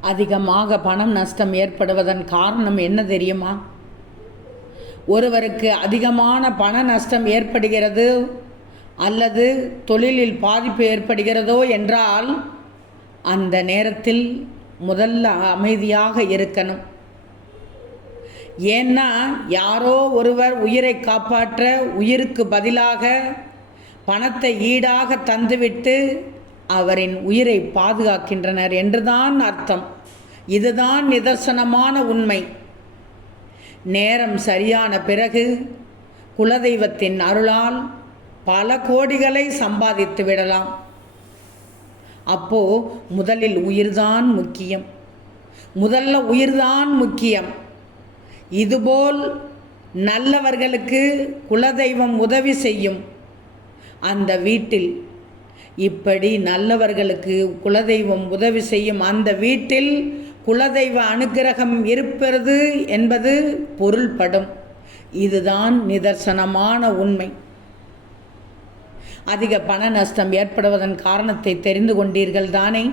அதிகமாக பணம் நஷ்டம் ஏற்படுவதன் காரணம் என்ன தெரியுமா? ஒருவருக்கு அதிகமான பண நஷ்டம் ஏற்படுகிறது அல்லது தொழிலில் பாதிப்பு ஏற்படுகிறதோ என்றால் அந்த நேரத்தில் முதல்ல அமைதியாக இருக்கணும். ஏன்னா யாரோ ஒருவர் உயிரை காப்பாற்ற உயிருக்கு பதிலாக பணத்தை ஈடாக தந்துவிட்டு அவரின் உயிரை பாதுகாக்கின்றனர் என்றுதான் அர்த்தம். இதுதான் நிதர்சனமான உண்மை. நேரம் சரியான பிறகு குலதெய்வத்தின் அருளால் பல கோடிகளை சம்பாதித்து விடலாம். அப்போ முதலில் உயிர்தான் முக்கியம். உயிர்தான் முக்கியம். இதுபோல் நல்லவர்களுக்கு குலதெய்வம் உதவி செய்யும். அந்த வீட்டில் இப்படி நல்லவர்களுக்கு குலதெய்வம் உதவி செய்யும் அந்த வீட்டில் குலதெய்வ அனுக்கிரகம் இருப்பது என்பது பொருள்படும். இதுதான் நிதர்சனமான உண்மை. அதிக பண நஷ்டம் ஏற்படுவதன் காரணத்தை தெரிந்து கொண்டீர்கள் தானே?